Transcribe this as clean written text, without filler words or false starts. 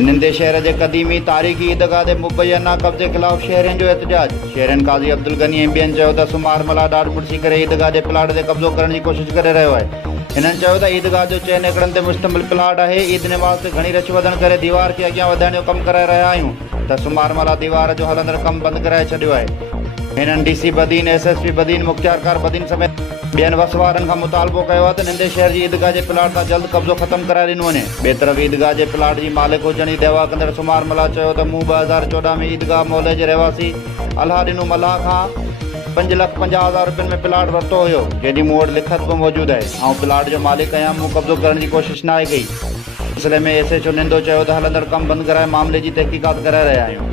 निंदे शहर के क़दीमी तारीख़ी ईदगाह के मुबैना कब्ज़े ख़िलाफ़ शहरियों जो एहतजाज। शहरन काज़ी अब्दुल गनी ऐं ॿियनि चयो त सुमारमला ॾाढ मुड़सी करे ईदगाह के प्लाट ते कब्ज़ो करण की कोशिश करे रहियो आहे। हिननि चयो त ईदगाह जो 6 एकड़नि ते मुश्तमिल प्लाट आहे। ईद नमाज़ ते घणी रश वधण करे दीवार के अॻियां वधाइण जो कमु कराए रहिया आहियूं त सुमारमला दीवार जो हलंदड़ कमु बंदि कराए छॾियो आहे। हिननि डीसी बदीन, एसएसपी बदीन, मुख्तियारकार बदीन समेत ॿियनि वसवारनि खां मुतालबो कयो आहे त निंदे शहर जी ईदगाह जे प्लाट तां जल्द कब्ज़ो ख़त्म कराए ॾिनो वञे। ॿिए तरफ़ ईदगाह जे प्लाट जी मालिक हुजण जी दावा कंदड़ सुमारमला चयो त मूं 2014 में ईदगाह मोहल्ले जे रहवासी अल्हादीन मल्लाह खां 5,50,000 रुपयनि में प्लाट वरितो हुयो, जंहिंजी मूं वटि लिखत बि मौजूदु आहे। ऐं प्लाट जो मालिक आहियां, मूं कब्ज़ो करण जी कोशिशि न आहे कई। सिलसिले में एसएचओ निंदो चयो त हलंदड़ कमु बंदि कराए मामले जी तहक़ीक़ात कराए रहिया आहियूं।